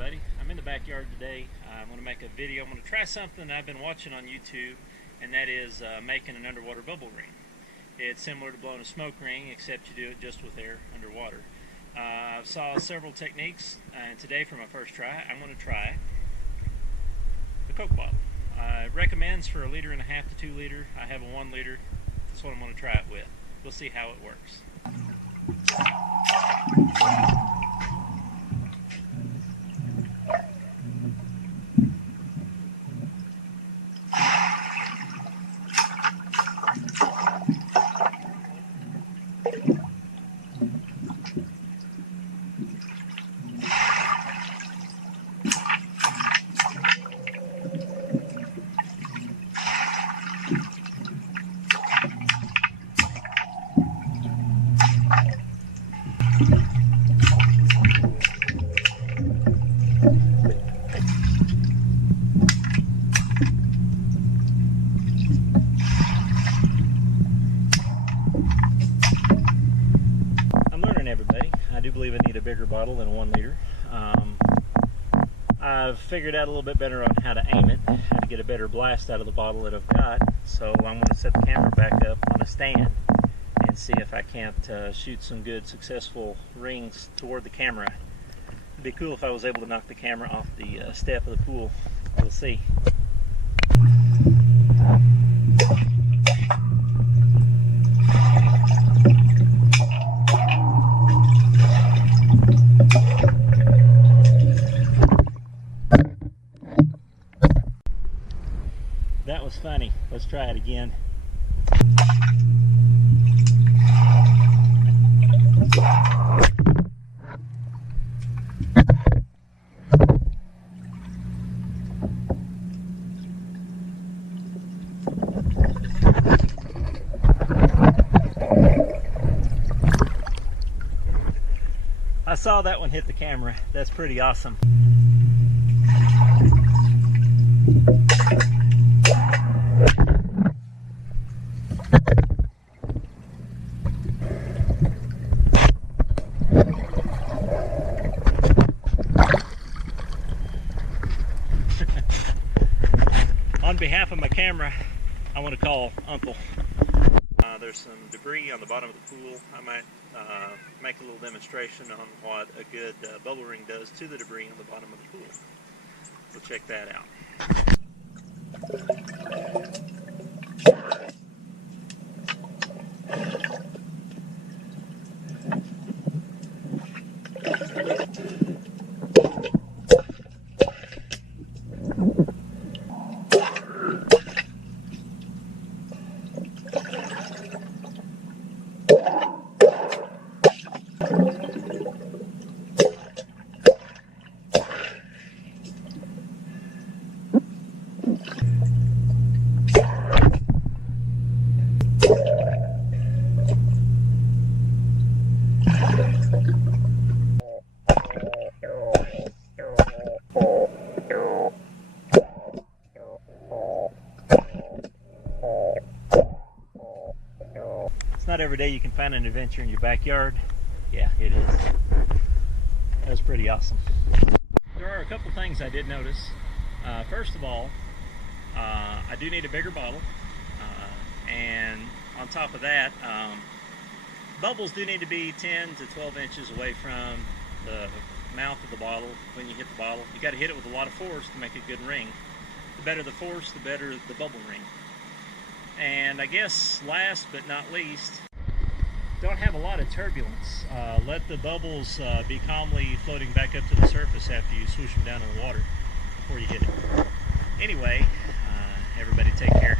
everybody. I'm in the backyard today. I'm going to make a video. I'm going to try something I've been watching on YouTube, and that is making an underwater bubble ring. It's similar to blowing a smoke ring, except you do it just with air underwater. I saw several techniques, and today for my first try, I'm going to try the Coke bottle. It recommends for 1.5 liters to 2 liters. I have a 1 liter. That's what I'm going to try it with. We'll see how it works. Everybody, I do believe I need a bigger bottle than a 1 liter. I've figured out a little bit better on how to aim it, how to get a better blast out of the bottle that I've got. So I'm going to set the camera back up on a stand and see if I can't shoot some good successful rings toward the camera. It'd be cool if I was able to knock the camera off the step of the pool. We'll see. That was funny. Let's try it again. I saw that one hit the camera. That's pretty awesome. On behalf of my camera, I want to call Uncle. There's some debris on the bottom of the pool. I might make a little demonstration on what a good bubble ring does to the debris on the bottom of the pool. We'll check that out. It's not every day you can find an adventure in your backyard. Yeah, it is. That was pretty awesome. There are a couple things I did notice. First of all, I do need a bigger bottle. And on top of that, bubbles do need to be 10 to 12 inches away from the mouth of the bottle when you hit the bottle. You got to hit it with a lot of force to make a good ring. The better the force, the better the bubble ring. And I guess last but not least, don't have a lot of turbulence. Let the bubbles be calmly floating back up to the surface after you swoosh them down in the water before you hit it. Anyway, everybody take care.